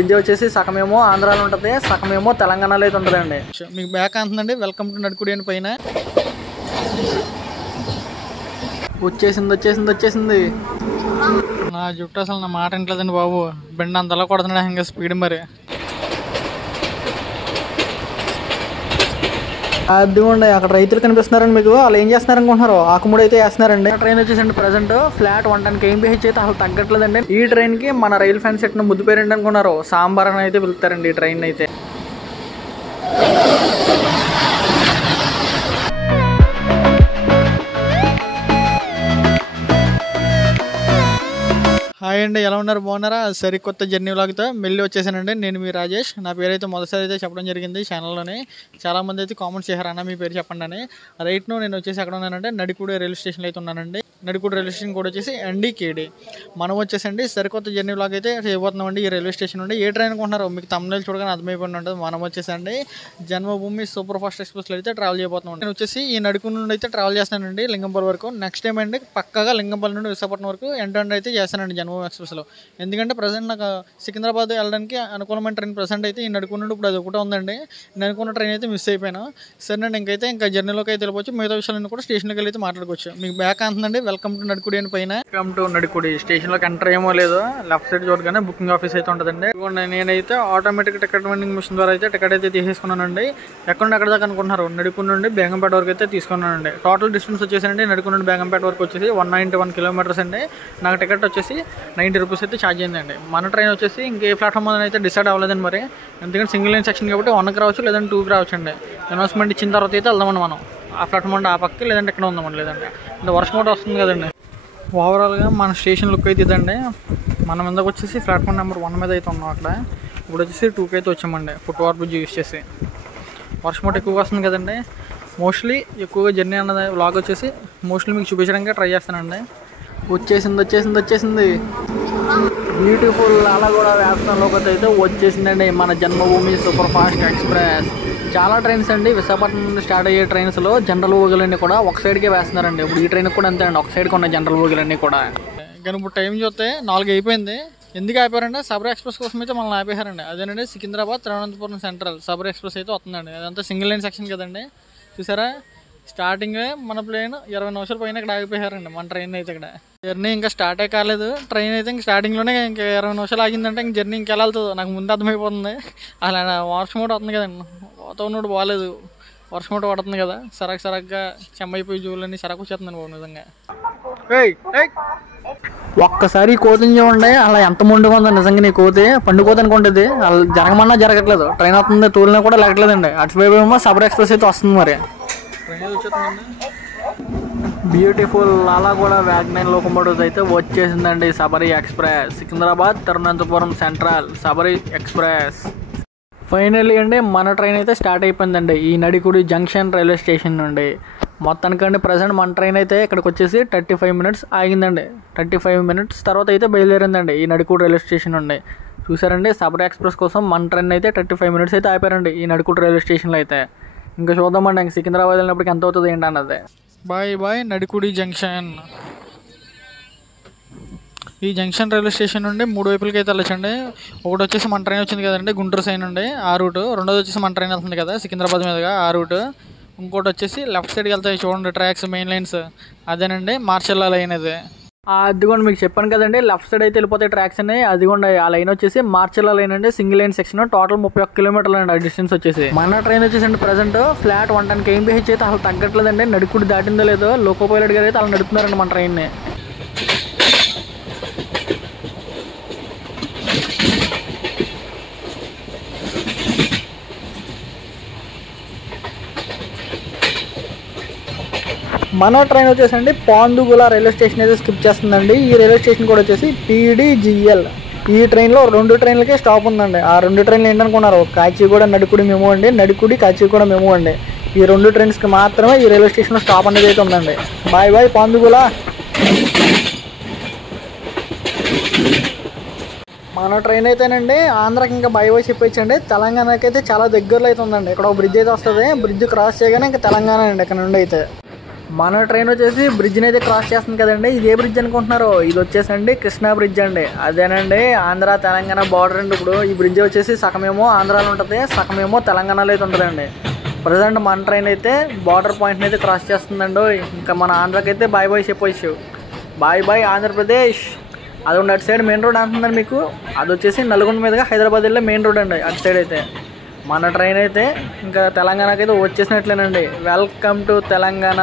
Bridge వచ్చేసి సగమేమో ఆంధ్రాలో ఉంటుంది, సగమేమో తెలంగాణలో అయితే ఉంటుందండి. మీకు బ్యాక్ అంటుందండి. వెల్కమ్ టు నడుకుడి అని పైన వచ్చేసింది. నా జుట్టు అసలు నా మాట ఇంట్లేదండి బాబు. బెండ అంతలా కొడుతున్నాడు ఇంకా స్పీడ్ మరి. అదిగోండి అక్కడ రైతులు కనిపిస్తున్నారండి మీకు. వాళ్ళు ఏం చేస్తున్నారు అనుకుంటున్నారు? ఆకుముడి అయితే వేస్తున్నారండి. ట్రైన్ వచ్చేసండి ప్రెసెంట్ ఫ్లాట్ 110 kmph అయితే అసలు తగ్గట్లేదండి. ఈ ట్రైన్ కి మన రైల్ ఫ్యాన్స్ ఎట్టిన ముద్దు పేరేంటి అనుకున్నారు? సాంబార్ అని అయితే పిలుస్తారండి ఈ ట్రైన్ అయితే. హాయ్ అండి, ఎలా ఉన్నారు? బాగున్నారా? సరికొత్త జర్నీ వ్లాగ్తో మళ్ళీ వచ్చేసానండి. నేను మీ రాజేష్. నా పేరు అయితే మొదటిసారి అయితే చెప్పడం జరిగింది ఛానల్లోనే. చాలామంది అయితే కామెంట్స్ చేశారు, అన్న మీ పేరు చెప్పండి అని. రైట్ను నేను వచ్చేసి ఎక్కడ ఉన్నానంటే నడికూడి రైల్వే స్టేషన్లో అయితే ఉన్నానండి. నడికూడి రైల్వే స్టేషన్ కూడా వచ్చేసి NDKD. మనం వచ్చేసండి సరికొత్త జర్నీ వ్లాగ్ అయితే చేయబోతున్నామండి ఈ రైల్వే స్టేషన్ నుండి. ఏ ట్రైన్ అనుకుంటున్నారు? మీకు తమిళ చూడగానే అర్థమైపోయి ఉంటుంది. మనం వచ్చేసండి జన్మభూమి సూపర్ ఫాస్ట్ ఎక్స్ప్రెస్లో అయితే ట్రావెల్ చేయబోతున్నాం. నేను వచ్చేసి ఈ నడికూడి నుండి అయితే ట్రావెల్ చేస్తానండి లింగంపల్లి వరకు. నెక్స్ట్ టైం అండి పక్కగా లింగంపల్లి నుండి విశాఖపట్నం వరకు ఎండ్ అయితే చేస్తానండి జన్మభూమి ఎక్స్ప్రెస్లో. ఎందుకంటే ప్రజెంట్ నాకు సికింద్రాబాద్ వెళ్ళడానికి అనుకూలమైన ట్రైన్ ప్రజెంట్ అయితే ఈ నడుకున్న నుండి ఇప్పుడు అది ఒకటే ఉందండి. నేను అనుకున్న ట్రైన్ అయితే మిస్ అయిపోయాను. సరేనండి, ఇంకా జర్నీలోకి అయితే వెళ్ళిపోవచ్చు. మిగతా విషయాలను కూడా స్టేషన్కి వెళ్ళి అయితే మాట్లాడుకోవచ్చు. మీకు బ్యాక్ అంటుందండి. వెల్కమ్ టు నడుకుడి అని పైన. Welcome to Nadikudi. స్టేషన్లోకి ఎంటర్ ఏమో లేదు, లెఫ్ట్ సైడ్ చూడగానే బుకింగ్ ఆఫీస్ అయితే ఉంటుందండి. నేనైతే ఆటోమేటిక్ టికెట్ వెండింగ్ మిషన్ ద్వారా అయితే టికెట్ అయితే తీసేసుకున్నానండి. ఎక్కడ దాకా అనుకుంటున్నారు? నడుకుడి నుండి బేగంపేట వరకు అయితే తీసుకున్నానండి. టోటల్ డిస్టెన్స్ వచ్చేసండి నడుకుడి నుండి బేగంపేట వరకు వచ్చేసి 191 kilometers అండి. నాకు టికెట్ వచ్చేసి 90 rupees అయితే ఛార్జ్ అయిందండి. మన ట్రైన్ వచ్చేసి ఇంకే ప్లాట్ఫామ్ అయితే డిసైడ్ అవ్వలేదండి మరి. ఎందుకంటే సింగిల్ లైన్ సెక్షన్ కాబట్టి 1కి రావచ్చు, లేదంటే 2కి రావచ్చు అండి. అనౌన్స్మెంట్ ఇచ్చిన తర్వాత అయితే వెళ్దామండి మనం ఆ ప్లాట్ఫామ్ అంటే ఆ పక్కకి, లేదంటే ఇక్కడ ఉందామండి. లేదంటే అంటే వర్షం కూడా వస్తుంది కదండి. ఓవరాల్గా మన స్టేషన్ లుక్ అయితే ఇదండి. మనం ఇందాక వచ్చేసి ప్లాట్ఫామ్ నెంబర్ 1 మీద అయితే ఉన్నాం. అక్కడ ఇప్పుడు వచ్చేసి 2కి అయితే వచ్చామండి. ఫుట్ ఓవర్ బ్రిడ్జ్ యూజ్ చేసి. వర్షం కూడా ఎక్కువగా వస్తుంది కదండి. మోస్ట్లీ ఎక్కువగా జర్నీ అన్నది వ్లాగ్ వచ్చేసి మోస్ట్లీ మీకు చూపించడానికి ట్రై చేస్తానండి. వచ్చేసింది బ్యూటిఫుల్ అలా కూడా వేపంలోకి అయితే వచ్చేసిందండి మన జన్మభూమి సూపర్ ఫాస్ట్ ఎక్స్ప్రెస్. చాలా ట్రైన్స్ అండి విశాఖపట్నం నుండి స్టార్ట్ అయ్యే ట్రైన్స్లో జనరల్ బోగీలన్నీ కూడా ఒక సైడ్కే వేస్తున్నారండి. ఇప్పుడు ఈ ట్రైన్ కూడా అంతే అండి, ఒక సైడ్కి ఉన్న జనరల్ బోగీలన్నీ కూడా. కానీ ఇప్పుడు టైం చూస్తే 4 అయిపోయింది. ఎందుకు ఆపారంటే సబర్ ఎక్స్ప్రెస్ కోసం అయితే మనల్ని ఆపేశారండి. అదేనండి సికింద్రాబాద్ తిరువనంతపురం సెంట్రల్ సబర్ ఎక్స్ప్రెస్ అయితే వస్తుందండి. అదంతా సింగిల్ లైన్ సెక్షన్ కదండి. చూసారా, స్టార్టింగ్ మన ప్లేన్ 20 నిమిషాల పైన ఇక్కడ ఆగిపోయారండి మన ట్రైన్ అయితే. ఇక్కడ జర్నీ ఇంకా స్టార్టే కాలేదు. ట్రైన్ అయితే ఇంక స్టార్టింగ్లోనే ఇంకా 20 నిమిషాలు ఆగిందంటే ఇంక జర్నీ ఇంకెలా వెళ్తుందో నాకు ముందు అర్థమైపోతుంది. అలా వర్షం కూడా వస్తుంది కదండి, వాతావరణం కూడా బాగాలేదు. వర్షం కూడా పడుతుంది కదా, సరగ్గా చెమ్మైపోయి జూలన్నీ సరకు వచ్చేస్తుంది బాబు నిజంగా. ఒక్కసారి కోతిని చూడండి, అలా ఎంత ముందుగా ఉందో నిజంగా. నీ కోతి పండుకోతి అనుకుంటుంది. అలా జరగమన్నా జరగట్లేదు. ట్రైన్ వస్తుంది, తూలినా కూడా లేకట్లేదండి. అటువైపు సబర్ ఎక్స్ప్రెస్ అయితే వస్తుంది మరి. బ్యూటిఫుల్ అలా కూడా వ్యాగ్నైన్ లోకోమోటివ్స్ అయితే వచ్చేసిందండి. Sabari express Secunderabad Thiruvananthapuram central Sabari express. Finally అండి మన ట్రైన్ అయితే స్టార్ట్ అయిపోయిందండి ఈ నడికుడి జంక్షన్ రైల్వే స్టేషన్ నుండి. మొత్తానికండి ప్రజెంట్ మన ట్రైన్ అయితే ఇక్కడికి వచ్చేసి 35 minutes ఆగిందండి. 35 minutes తర్వాత అయితే బయలుదేరిందండి ఈ నడికుడి రైల్వే స్టేషన్ నుండి. చూసారండి, సబరి ఎక్స్ప్రెస్ కోసం మన ట్రైన్ అయితే 35 minutes అయితే ఆపారండి ఈ నడికుడి రైల్వే స్టేషన్లో అయితే. ఇంకా చూద్దామండి ఇంక సికింద్రాబాద్ వెళ్ళినప్పటికి ఎంత అవుతుంది ఏంటి అన్నది. Bye Nadikudi junction. ఈ జంక్షన్ రైల్వే స్టేషన్ నుండి 3 వైపులకి అయితే వెళ్ళొచ్చండి. ఒకటి వచ్చేసి మన ట్రైన్ వచ్చింది కదండి గుంటూరు సైడ్ నుండి ఆ రూట్. రెండోది వచ్చేసి మన ట్రైన్ వెళ్తుంది కదా సికింద్రాబాద్ మీదుగా ఆ రూట్. ఇంకోటి వచ్చేసి లెఫ్ట్ సైడ్కి వెళ్తాయి చూడండి ట్రాక్స్, మెయిన్ లైన్స్, అదేనండి మార్షల్ లైన్. అది అదిగోండి మీకు చెప్పాను కదండి, లెఫ్ట్ సైడ్ అయితే వెళ్ళిపోతాయి ట్రాక్స్ అని. అదిగోండి ఆ లైన్ వచ్చేసి మార్చల్ లైన్ అండి, single line section. Total 31 kilometers అండి ఆ డిస్టెన్స్ వచ్చేసి. మన ట్రైన్ వచ్చేసి ప్రజెంట్ ఫ్లాట్ 110 kmph అయితే అసలు తగ్గట్లేదండి. నడుకుడి దాటిందో లేదో లోకో పైలట్ గారు అయితే అలా నడుపుతున్నారండి మన ట్రైన్ని. మన ట్రైన్ వచ్చేసండి పాండుగుల రైల్వే స్టేషన్ అయితే స్కిప్ చేస్తుందండి. ఈ రైల్వే స్టేషన్ కూడా వచ్చేసి PDGL. ఈ ట్రైన్లో 2 ట్రైన్లకే స్టాప్ ఉందండి. ఆ 2 ట్రైన్లు ఏంటనుకున్నారు? కాచిగూడ నడికుడి మేము అండి, నడికుడి కాచిగూడ మేము అండి. ఈ 2 ట్రైన్స్కి మాత్రమే ఈ రైల్వే స్టేషన్లో స్టాప్ అనేది అయితే ఉందండి. బాయ్ పాండుగుల. మన ట్రైన్ అయితేనండి ఆంధ్రాకి ఇంకా బై చెప్పొచ్చండి. తెలంగాణకి అయితే చాలా దగ్గరలో అయితే ఉందండి. ఇక్కడ ఒక బ్రిడ్జ్ అయితే వస్తుంది. బ్రిడ్జ్ క్రాస్ చేయగానే ఇంకా తెలంగాణ అండి ఇక్కడ నుండి అయితే. మన ట్రైన్ వచ్చేసి బ్రిడ్జ్ని అయితే క్రాస్ చేస్తుంది కదండి. ఇదే బ్రిడ్జ్ అనుకుంటున్నారు, ఇది వచ్చేసండి కృష్ణా బ్రిడ్జ్ అండి. అదేనండి ఆంధ్ర తెలంగాణ బార్డర్ అండి. ఇప్పుడు ఈ బ్రిడ్జ్ వచ్చేసి సగమేమో ఆంధ్రాలో ఉంటుంది, సగమేమో తెలంగాణలో అయితే ఉంటుందండి. ప్రజెంట్ మన ట్రైన్ అయితే బార్డర్ పాయింట్ని అయితే క్రాస్ చేస్తుందండి. ఇంకా మన ఆంధ్రాకి అయితే బాయ్ బాయ్ చెప్పవచ్చు. Bye bye Andhra Pradesh. అది ఉండి అటు సైడ్ మెయిన్ రోడ్ అంటుందండి మీకు. అది వచ్చేసి నల్గొండ మీదుగా హైదరాబాద్ వెళ్ళే మెయిన్ రోడ్ అండి అటు సైడ్ అయితే. మన ట్రైన్ అయితే ఇంకా తెలంగాణకి అయితే వచ్చేసినట్లేనండి. Welcome to Telangana.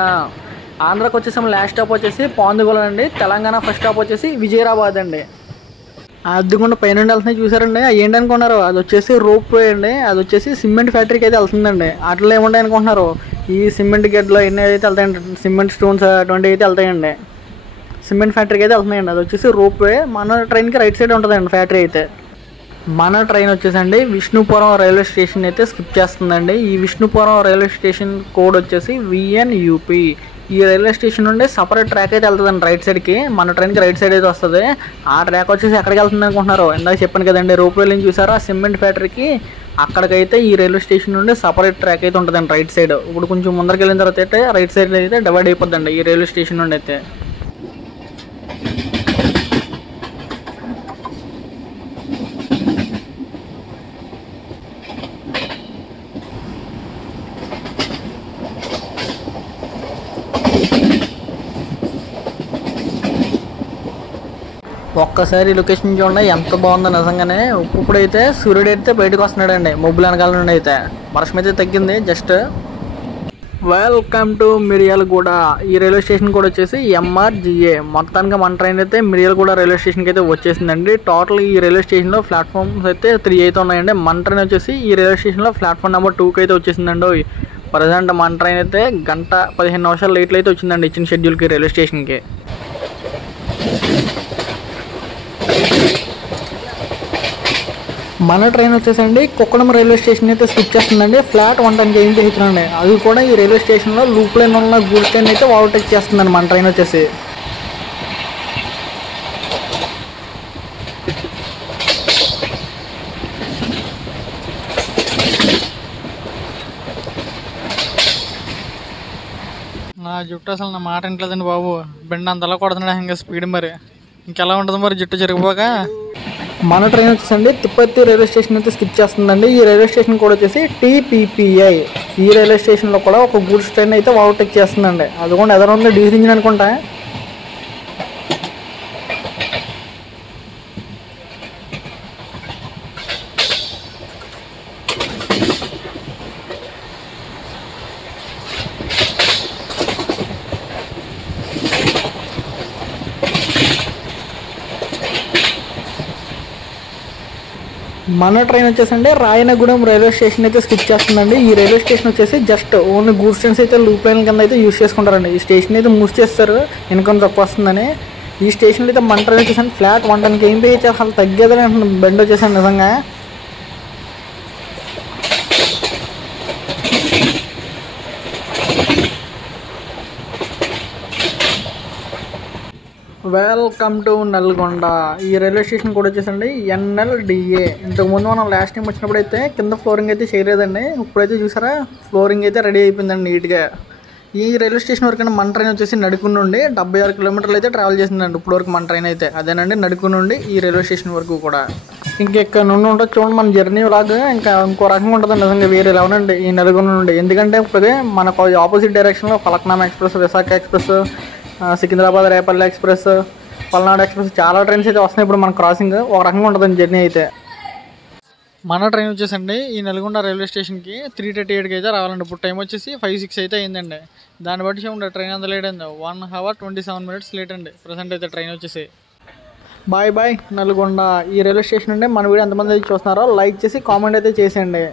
ఆంధ్రాకి వచ్చేసాం. లాస్ట్ స్టాప్ వచ్చేసి పాందుగోల అండి. తెలంగాణ ఫస్ట్ స్టాప్ వచ్చేసి విజయరాబాద్ అండి. అద్దుకుండా పైన వెళ్తున్నాయి చూసారండి. ఏంటి అనుకున్నారు, అది వచ్చేసి రోప్ వే అండి. అది వచ్చేసి సిమెంట్ ఫ్యాక్టరీకి అయితే వెళ్తుందండి. అట్లా ఏముంటాయి అనుకుంటున్నారు, ఈ సిమెంట్ గడ్డలో ఎన్ని అయితే వెళ్తాయండి, సిమెంట్ స్టోన్స్ 20 అయితే వెళ్తాయండి. సిమెంట్ ఫ్యాక్టరీకి అయితే వెళ్తున్నాయండి. అది వచ్చేసి రోప్ వే. మన ట్రైన్కి రైట్ సైడ్ ఉంటుందండి ఫ్యాక్టరీ అయితే. మన ట్రైన్ వచ్చేసండి విష్ణుపురం రైల్వే స్టేషన్ అయితే స్కిప్ చేస్తుందండి. ఈ విష్ణుపురం రైల్వే స్టేషన్ కోడ్ వచ్చేసి VNUP. ఈ రైల్వే స్టేషన్ నుండి సపరేట్ ట్రాక్ అయితే వెళ్తుందండి రైట్ సైడ్కి. మన ట్రైన్కి రైట్ సైడ్ అయితే వస్తుంది. ఆ ట్రాక్ వచ్చేసి ఎక్కడికి వెళ్తుంది అనుకుంటున్నారు, ఇందాక చెప్పాను కదండి రోప్ వేలు చూసారా సిమెంట్ ఫ్యాక్టరీకి. అక్కడికైతే ఈ రైల్వే స్టేషన్ నుండి సపరేట్ ట్రాక్ అయితే ఉంటుందండి రైట్ సైడ్. ఇప్పుడు కొంచెం ముందరికి వెళ్ళిన తర్వాత అయితే రైట్ సైడ్ అయితే డివైడ్ అయిపోద్దండి ఈ రైల్వే స్టేషన్ నుండి అయితే. ఒక్కసారి లొకేషన్ చూడండి ఎంత బాగుందో నిజంగానే. ఇప్పుడైతే సూర్యుడు అయితే బయటకు వస్తున్నాడండి మబ్బుల వెనకాల నుండి అయితే. వర్షం అయితే తగ్గింది జస్ట్. Welcome to Miryalaguda. ఈ రైల్వే స్టేషన్ కూడా వచ్చేసి MRGA. మొత్తానికి మన ట్రైన్ అయితే మిర్యాలగూడ రైల్వే స్టేషన్కి అయితే వచ్చేసిందండి. టోటల్ ఈ రైల్వే స్టేషన్లో ప్లాట్ఫామ్స్ అయితే 3 అయితే ఉన్నాయండి. మన ట్రైన్ వచ్చేసి ఈ రైల్వే స్టేషన్లో ప్లాట్ఫామ్ నెంబర్ 2కి అయితే వచ్చేసిందండి. ప్రజెంట్ మన ట్రైన్ అయితే 1:15 నిమిషాలు లేట్లు అయితే వచ్చిందండి ఇచ్చిన షెడ్యూల్కి రైల్వే స్టేషన్కి. మన ట్రైన్ వచ్చేసండి కుక్కడం రైల్వే స్టేషన్ అయితే స్కిప్ చేస్తుందండి. ఫ్లాట్ 110 ఏంటి ఇచ్చినండి. అది కూడా ఈ రైల్వే స్టేషన్లో లూప్ లైన్ ఉన్న గూడ్స్ ట్రైన్ అయితే ఓవర్టేక్ చేస్తుందండి మన ట్రైన్ వచ్చేసి. నా జుట్టు అసలు నా మాట వింటలేదండి బాబు. బెండ్ అంతలా కొడుతున్నాడు ఇంకా స్పీడ్. మరి ఇంకెలా ఉంటుంది మరి జుట్టు జరిగిపోక. మన ట్రైన్ వచ్చేసండి తిప్పత్తి రైల్వే స్టేషన్ అయితే స్కిప్ చేస్తుందండి. ఈ రైల్వే స్టేషన్ కూడా వచ్చేసి TPPI. ఈ రైల్వే స్టేషన్లో కూడా ఒక గూడ్స్ ట్రైన్ అయితే ఓవర్టేక్ చేస్తుందండి. అది కూడా ఎదురు డీజిల్ ఇంజిన్ అనుకుంటా. మన ట్రైన్ వచ్చేసండి రాయనగూడెం రైల్వే స్టేషన్ అయితే స్కిప్ చేస్తుందండి. ఈ రైల్వే స్టేషన్ వచ్చేసి జస్ట్ ఓన్లీ గూడ్స్ ట్రైన్స్ అయితే లూప్ లైన్ కింద అయితే యూజ్ చేసుకుంటారండి. ఈ స్టేషన్ అయితే మూవ్ చేస్తారు ఇన్కమ్ తక్కువ వస్తుందని. ఈ స్టేషన్లో అయితే మన ట్రైన్ వచ్చేసండి ఫ్లాట్ 110 ఏం పే చేసి అసలు తగ్గేదని అంటున్నాను. బెండ్ వచ్చేసాను నిజంగా. Welcome to Nalgonda. ఈ రైల్వే స్టేషన్ కూడా వచ్చేసండి NLDA. ఇంతకుముందు మనం లాస్ట్ టైం వచ్చినప్పుడు అయితే కింద ఫ్లోరింగ్ అయితే చేయలేదండి. ఇప్పుడైతే చూసారా ఫ్లోరింగ్ అయితే రెడీ అయిపోయిందండి నీట్గా. ఈ రైల్వే స్టేషన్ వరకు మన ట్రైన్ వచ్చేసి నడుకు నుండి 76 కిలోమీటర్లు అయితే ట్రావెల్ చేసిందండి ఇప్పుడు వరకు మన ట్రైన్ అయితే. అదేనండి నడుకు నుండి ఈ రైల్వే స్టేషన్ వరకు కూడా. ఇంకెక్కడ నుండి ఉంటుంది చూడండి మన జర్నీ లాగా ఇంకా ఇంకో రకంగా ఉంటుంది నిజంగా. వేరే లేవనండి ఈ నలుగురు నుండి. ఎందుకంటే ఇప్పుడు మనకు ఆపోజిట్ డైరెక్షన్లో Falaknuma express, Visakha express, Secunderabad Repalle express, Palnadu express చాలా ట్రైన్స్ అయితే వస్తున్నాయి ఇప్పుడు మన క్రాసింగ్. ఒక రకంగా ఉంటుందండి జర్నీ అయితే. మన ట్రైన్ వచ్చేసండి ఈ నల్గొండ రైల్వే స్టేషన్కి 3:38కి అయితే రావాలండి. ఇప్పుడు టైం వచ్చేసి 5:06 అయితే అయిందండి. దాన్ని బట్టి చూడండి ట్రైన్ అంత లేట్ అయింది. 1 hour 27 minutes లేట్ అండి ప్రజెంట్ అయితే ట్రైన్ వచ్చేసి. Bye bye Nalgonda. ఈ రైల్వే స్టేషన్ అంటే మన వీడియో ఎంతమంది అయితే చూస్తున్నారో లైక్ చేసి కామెంట్ అయితే చేసేయండి.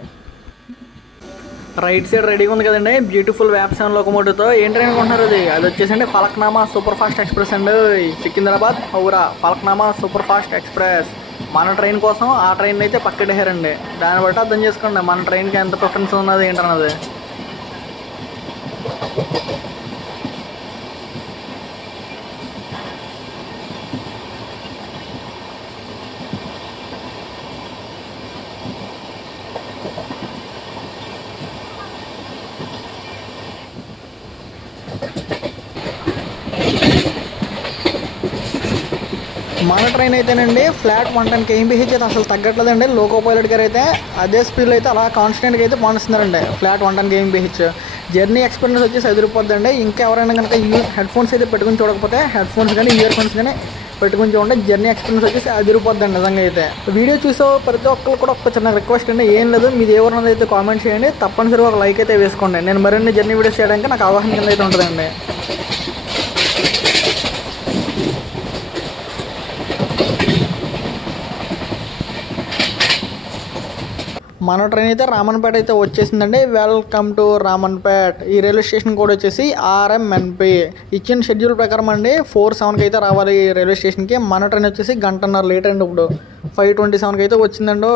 రైట్ సైడ్ రెడీగా ఉంది కదండి బ్యూటిఫుల్ వ్యాప్ 7 లోకోమోటివ్తో. ఏం ట్రైన్ అనుకుంటున్నారు అది? అది వచ్చేసండి ఫలక్నామా సూపర్ ఫాస్ట్ ఎక్స్ప్రెస్ అండి. Secunderabad Howrah Falaknuma super fast express. మన ట్రైన్ కోసం ఆ ట్రైన్ అయితే పక్కడేశారండి. దాన్ని బట్టి అర్థం చేసుకోండి మన ట్రైన్కి ఎంత ప్రిఫరెన్స్ ఉన్నది ఏంటన్నది. మన ట్రైన్ అయితేనండి ఫ్లాట్ 110 kmph అయితే అసలు తగ్గట్లేదండి. లోకో పైలట్ గారు అయితే అదే స్పీడ్లో అయితే అలా కాన్స్టెంట్గా అయితే పోనిస్తున్నారండి ఫ్లాట్ 110 kmph. జర్నీ ఎక్స్పీరియన్స్ వచ్చేసి ఎదిరిపోద్దండి. ఇంకా ఎవరైనా కనుక హెడ్ ఫోన్స్ అయితే పెట్టుకుని చూడకపోతే హెడ్ ఫోన్స్ కానీ ఇయర్ ఫోన్స్ కానీ పెట్టుకుని చూడండి, జర్నీ ఎక్స్పీరియన్స్ వచ్చేసి అదిరిపోద్దండి నిజంగా అయితే. వీడియో చూసే ప్రతి ఒక్కరు కూడా ఒక చిన్న రిక్వెస్ట్ అండి, ఏం లేదు మీది ఎవరినైతే అయితే కామెంట్ చేయండి, తప్పనిసరిగా ఒక లైక్ అయితే వేసుకోండి. నేను మరిన్ని జర్నీ వీడియోస్ చేయడానికి నాకు అవగాహన కింద అయితే ఉంటుందండి. మన ట్రైన్ అయితే రామన్పేట అయితే వచ్చేసిందండి. Welcome to Ramanpet. ఈ రైల్వే స్టేషన్ కోడ్ వచ్చేసి RMNP. ఇచ్చిన షెడ్యూల్ ప్రకారం అండి 4:07కి అయితే రావాలి ఈ రైల్వే స్టేషన్కి. మన ట్రైన్ వచ్చేసి గంటన్నర లేట్ అండి. ఇప్పుడు 5:27కి అయితే వచ్చిందండి.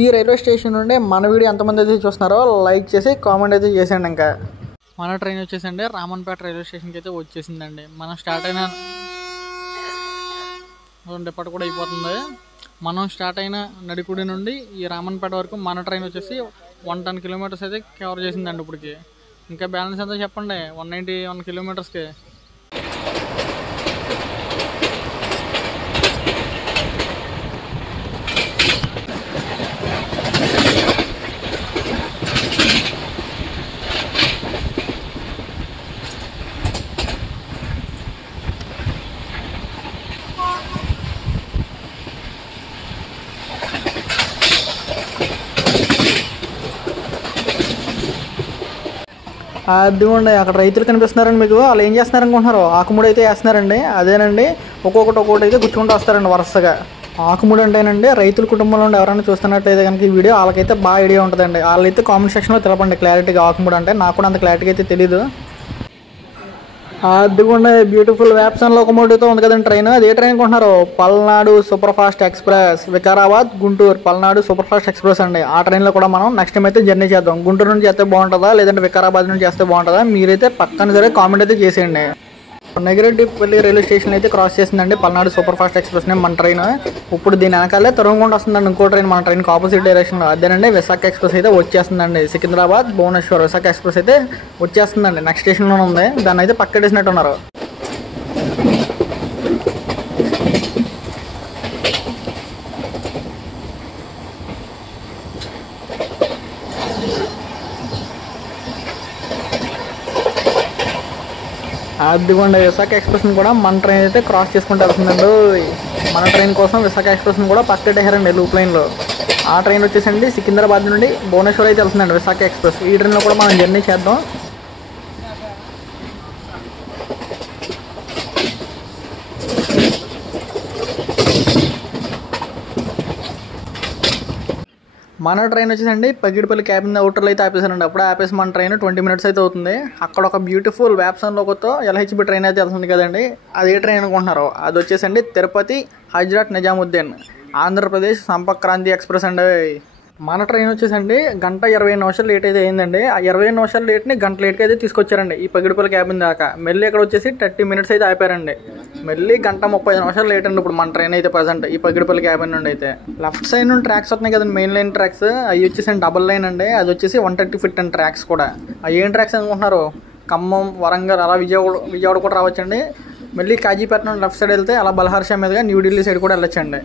ఈ రైల్వే స్టేషన్ నుండి మన వీడియో ఎంతమంది అయితే చూస్తున్నారో లైక్ చేసి కామెంట్ అయితే చేసేయండి. ఇంకా మన ట్రైన్ వచ్చేసండి రామన్పేట రైల్వే స్టేషన్కి అయితే వచ్చేసిందండి. మనం స్టార్ట్ అయిన డిపార్ట్ కూడా అయిపోతుంది. మనం స్టార్ట్ అయిన నడికుడి నుండి ఈ రామన్పేట వరకు మన ట్రైన్ వచ్చేసి 110 kilometers అయితే కవర్ చేసిందండి. ఇప్పటికి ఇంకా బ్యాలెన్స్ ఎంతో చెప్పండి. 191 kilometersకి. అదిగోండి అక్కడ రైతులు కనిపిస్తున్నారండి మీకు. వాళ్ళు ఏం చేస్తున్నారనుకుంటున్నారు? ఆకుముడి అయితే వేస్తున్నారండి. అదేనండి ఒక్కొక్కటి అయితే గుచ్చుకుంటూ వస్తారండి వరుసగా. ఆకుముడి అంటేనండి రైతుల కుటుంబంలో ఎవరైనా చూస్తున్నట్టయితే కనుక ఈ వీడియో వాళ్ళకైతే బాగా ఐడియా ఉంటుందండి. వాళ్ళైతే కామెంట్ సెక్షన్లో తెలపండి క్లారిటీగా ఆకుముడి అంటే. నాకు కూడా అంత క్లారిటీగా అయితే తెలీదు. అదిగోండి బ్యూటిఫుల్ వ్యాప్సన్ లోకమోటివ్తో ఉంది కదండి ట్రైన్. అది ఏ ట్రైన్ అనుకుంటున్నారు? Palnadu super fast express, Vikarabad Guntur Palnadu super fast express అండి. ఆ ట్రైన్లో కూడా మనం నెక్స్ట్ టైం అయితే జర్నీ చేద్దాం. గుంటూరు నుంచి చేస్తే బాగుంటుందా లేదంటే వికారాబాద్ నుంచి చేస్తే బాగుంటుందా మీరైతే పక్కన సరే కామెంట్ అయితే చేసేయండి. నెగిరెడ్డిపల్లి రైల్వే స్టేషన్ అయితే క్రాస్ చేసిందండి పల్నాడు సూపర్ ఫాస్ట్ ఎక్స్ప్రెస్ నే మన ట్రైన్. ఇప్పుడు దీని వెనకాలే తొరగకుండా వస్తుందండి ఇంకో ట్రైన్ మన ట్రైన్కి ఆపోజిట్ డైరెక్షన్లో. అదేనండి విశాఖ ఎక్స్ప్రెస్ అయితే వచ్చేస్తుందండి. సికింద్రాబాద్ భువనేశ్వర్ విశాఖ ఎక్స్ప్రెస్ అయితే వచ్చేస్తుందండి. నెక్స్ట్ స్టేషన్లోనే ఉంది. దాన్ని అయితే పక్కడేసినట్టున్నారు. అదిగోండి విశాఖ ఎక్స్ప్రెస్ని కూడా మన ట్రైన్ అయితే క్రాస్ చేసుకుంటూ వెళ్తుందండి. మన ట్రైన్ కోసం విశాఖ ఎక్స్ప్రెస్ని కూడా పక్కటేసారండి లూప్ లైన్లో. ఆ ట్రైన్ వచ్చేసండి సికింద్రాబాద్ నుండి భువనేశ్వర్ అయితే వెళ్తుందండి విశాఖ ఎక్స్ప్రెస్. ఈ ట్రైన్లో కూడా మనం జర్నీ చేద్దాం. మన ట్రైన్ వచ్చేసండి పగిడిపల్లి క్యాబిన్ అవుటర్లో అయితే ఆపేసారండి. అప్పుడు ఆపేసి మన ట్రైన్ 20 minutes అయితే అవుతుంది. అక్కడ ఒక బ్యూటిఫుల్ వ్యాప్సన్ లోకోతో LHB ట్రైన్ అయితే వెళ్తుంది కదండి. అది ఏ ట్రైన్ అనుకుంటున్నారు? అది వచ్చేసండి తిరుపతి హజ్రత్ నిజాముద్దీన్ ఆంధ్రప్రదేశ్ సంపర్క్ క్రాంతి ఎక్స్ప్రెస్ అండి. మన ట్రైన్ వచ్చేసండి 1:20 నిమిషాలు లేట్ అయితే అయిందండి. ఆ 20 నిమిషాలు లేట్ని గంట లేట్కి అయితే తీసుకొచ్చారండి ఈ పగిడిపల్లి క్యాబిన్ దాకా. మళ్ళీ ఇక్కడ వచ్చేసి 30 minutes అయితే ఆపారండి. మళ్ళీ 1:35 నిమిషాలు లేట్ అండి ఇప్పుడు మన ట్రైన్ అయితే ప్రజెంట్ ఈ పగిడిపల్లి క్యాబిన్ నుండి అయితే. లెఫ్ట్ సైడ్ నుండి ట్రాక్స్ వస్తున్నాయి కదండి మెయిన్ లైన్ ట్రాక్స్. అవి వచ్చేసి డబుల్ లైన్ అండి. అది వచ్చేసి 130 feet అండి ట్రాక్స్ కూడా. అవి ఏం ట్రాక్స్ అనుకుంటున్నారు? ఖమ్మం వరంగల్ అలా విజయవాడ కూడా రావచ్చండి. మళ్ళీ కాజీపేట నుండి లెఫ్ట్ సైడ్ వెళ్తే అలా బల్హార్షా మీదుగా న్యూఢిల్లీ సైడ్ కూడా వెళ్ళొచ్చండి.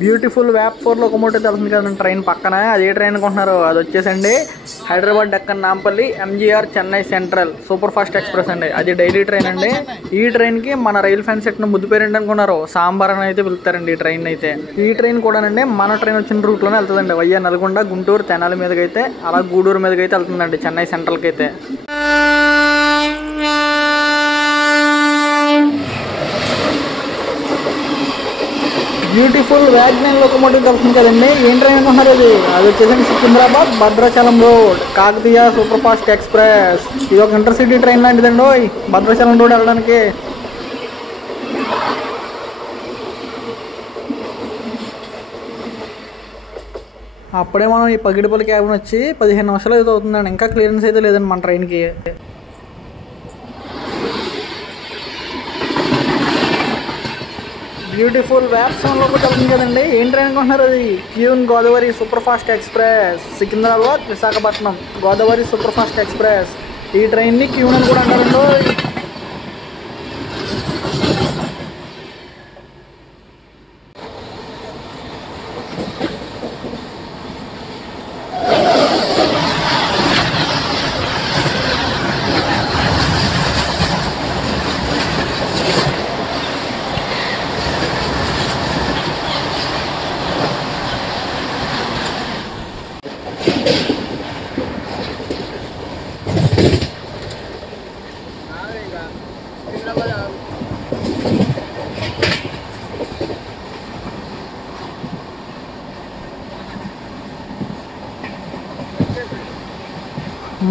బ్యూటిఫుల్ వ్యాప్ 4 లోకమోటివ్ వెళ్తుంది కదండి ట్రైన్ పక్కన. అది ఏ ట్రైన్ అనుకుంటున్నారు? అది వచ్చేసండి Hyderabad Deccan Nampally MGR Chennai central super fast express అండి. అది డైలీ ట్రైన్ అండి. ఈ ట్రైన్కి మన రైల్ ఫ్యాన్ సెట్ ముద్దు పేరు ఏంటనుకున్నారు? సాంబార్ అని అయితే పిలుస్తారండి ఈ ట్రైన్ అయితే. ఈ ట్రైన్ కూడానండి మన ట్రైన్ వచ్చిన రూట్లోనే వెళ్తుందండి. వయ్యా నల్గొండ గుంటూరు తెనాలి మీదకి అయితే అలా గూడూరు మీదకి అయితే వెళ్తుందండి చెన్నై సెంట్రల్కి అయితే. బ్యూటిఫుల్ వ్యాగ్నైన్ లోకమోటివ్ వెళ్తుంది కదండి. ఏం ట్రైన్ అనుకుంటున్నారు? అది వచ్చేసి Secunderabad Bhadrachalam road Kakatiya super fast express. ఇది ఒక ఇంటర్సిటీ ట్రైన్ లాంటిదండి భద్రాచలం రోడ్ వెళ్ళడానికి. అప్పుడే మనం ఈ పగిడిపల్లి క్యాబిన్ వచ్చి 15 నిమిషాలు అయితే అవుతుందండి. ఇంకా క్లియరెన్స్ అయితే లేదండి మన ట్రైన్కి. బ్యూటిఫుల్ వ్యాప్సన్ లోకి వెళ్తుంది కదండి. ఏం ట్రైన్ అనుకుంటున్నారు? అది క్యూన్ Godavari super fast express Secunderabad Visakhapatnam Godavari super fast express. ఈ ట్రైన్ని క్యూన్ అని కూడా అంటారండి.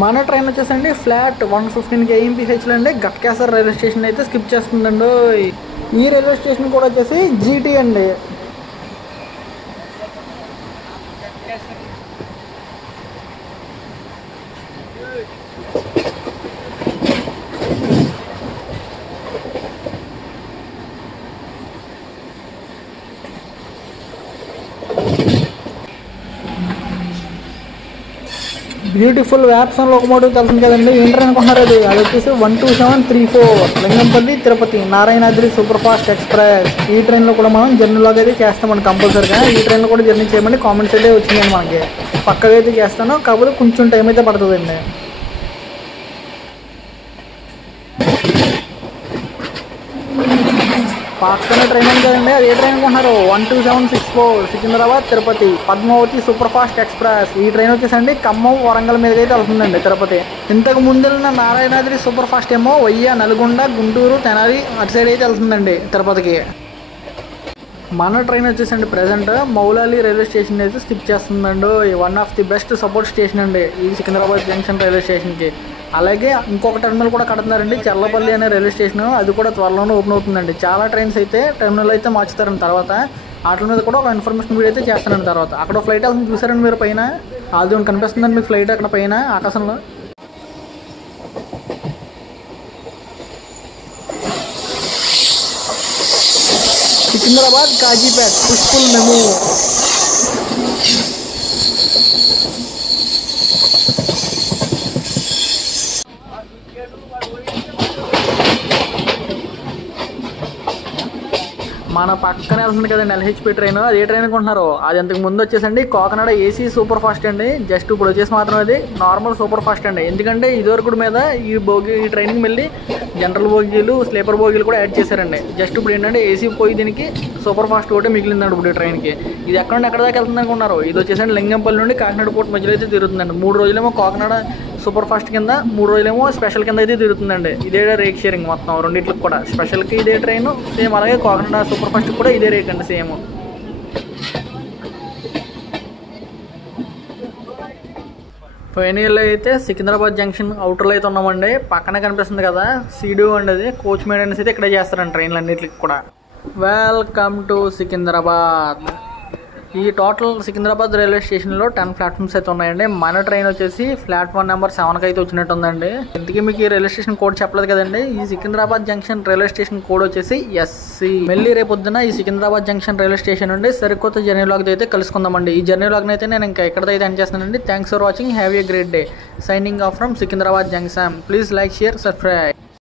మన ట్రైన్ వచ్చేసండి ఫ్లాట్ 115 kmph అండి గట్కేసర్ రైల్వే స్టేషన్ అయితే స్కిప్ చేస్తుందండి. ఈ రైల్వే స్టేషన్ కూడా వచ్చేసి జీటీ అండి. బ్యూటిఫుల్ వ్యాప్సన్ లోకమోటివ్ తెలుసు కదండి. ఏంటని అనుకుంటున్నారు అది వచ్చేసి 12734 Lingampalli Tirupati Narayanadri super fast express. ఈ ట్రైన్లో కూడా మనం జర్నీలాగా అయితే చేస్తామండి కంపల్సరీగా. ఈ ట్రైన్లో కూడా జర్నీ చేయమని కామెంట్స్ అయితే వచ్చిందండి మనకి. పక్కగా అయితే చేస్తాను, కాకపోతే కొంచెం టైం అయితే పడుతుందండి. పక్కనే ట్రైన్ ఉంది కదండి, అది ఏ ట్రైన్ అనుకుంటున్నారు? 12764 Secunderabad Tirupati Padmavati super fast express. ఈ ట్రైన్ వచ్చేసండి ఖమ్మం వరంగల్ మీద అయితే వెళ్తుందండి తిరుపతి. ఇంతకు ముందు వెళ్ళిన నారాయణాద్రి సూపర్ ఫాస్ట్ ఏమో వయ్య నల్గొండ గుంటూరు తెనాలి అటు సైడ్ అయితే వెళ్తుందండి తిరుపతికి. మన ట్రైన్ వచ్చేసండి ప్రజెంట్ మౌలాలి రైల్వే స్టేషన్ అయితే స్కిప్ చేస్తుందండి. One of the best support station అండి ఈ సికింద్రాబాద్ జంక్షన్ రైల్వే స్టేషన్కి. అలాగే ఇంకొక టెర్మినల్ కూడా కడుతున్నారండి చర్లపల్లి అనే రైల్వే స్టేషన్. అది కూడా త్వరలోనే ఓపెన్ అవుతుందండి. చాలా ట్రైన్స్ అయితే టెర్మినల్ అయితే మార్చుతారండి. తర్వాత వాటి మీద కూడా ఒక ఇన్ఫర్మేషన్ వీడియో అయితే చేస్తానండి. తర్వాత అక్కడ ఫ్లైట్ వెళ్తుంది చూసారండి మీరు పైన, అది కనిపిస్తుందండి మీకు ఫ్లైట్ అక్కడ పైన ఆకాశంలో. Secunderabad Kazipet push-pull memo. మన పక్కనే వెళ్తుంది కదండి ఎల్హెచ్పి ట్రైన్. అది ఏ ట్రైన్ అనుకుంటున్నారు? అది ఇంతకు ముందు వచ్చేసండి కాకినాడ ఏసీ సూపర్ ఫాస్ట్ అండి. జస్ట్ ఇప్పుడు వచ్చేసి మాత్రం అది నార్మల్ సూపర్ ఫాస్ట్ అండి. ఎందుకంటే ఇదివరకు మీద ఈ ట్రైన్కి మళ్ళీ జనరల్ బోగీలు స్లీపర్ బోగీలు కూడా యాడ్ చేశారండి. జస్ట్ ఇప్పుడు ఏంటంటే ఏసీ పోయి దీనికి సూపర్ ఫాస్ట్ ఒకటే మిగిలిందండి ఇప్పుడు ఈ ట్రైన్కి. ఇది ఎక్కడ నుండి ఎక్కడ దాకా వెళ్తుంది అనుకున్నారు? ఇది వచ్చేసండి లింగంపల్లి నుండి కాకినాడ పోర్ట్ మధ్యలో అయితే తిరుగుతుందండి. 3 రోజులేమో కాకినాడ సూపర్ ఫాస్ట్ కింద, 3 రోజులేమో స్పెషల్ కింద అయితే తిరుగుతుందండి. ఇదే రేక్ షేరింగ్ మొత్తం రెండింటికి కూడా. స్పెషల్కి ఇదే ట్రైన్ సేమ్, అలాగే కాకినాడ సూపర్ ఫాస్ట్ కూడా ఇదే రేక్ అండి సేమ్. ఫైనల్ అయితే సికింద్రాబాద్ జంక్షన్ అవుటర్లో అయితే ఉన్నామండి. పక్కనే కనిపిస్తుంది కదా సీడూ అండి, అది కోచ్ మెయింటెనెన్స్ అయితే ఇక్కడే చేస్తారండి ట్రైన్లు అన్నింటికి కూడా. Welcome to Secunderabad. ఈ టోటల్ సికింద్రాబాద్ రైల్వే స్టేషన్లో 10 ప్లాట్ఫామ్స్ అయితే ఉన్నాయండి. మన ట్రైన్ వచ్చేసి ప్లాట్ఫామ్ నెంబర్ 7కి అయితే వచ్చినట్టు ఉందండి. ఇంతకీ మీకు ఈ రైల్వే స్టేషన్ కోడ్ చెప్పలేదు కదండి. ఈ Secunderabad junction railway station code వచ్చేసి SC. మళ్ళీ రేపొద్దున ఈ సికింద్రాబాద్ జంక్షన్ రైల్వే స్టేషన్ నుండి సరికొత్త జర్నీ వ్లాగ్ అయితే కలుసుకుందామండి. ఈ జర్నీ వ్లాగ్ అయితే నేను ఇంకా ఎక్కడైతే ఎండ్ చేస్తానండి. Thanks for watching. Have a great day. Signing off from Secunderabad junction. Please like, share, subscribe.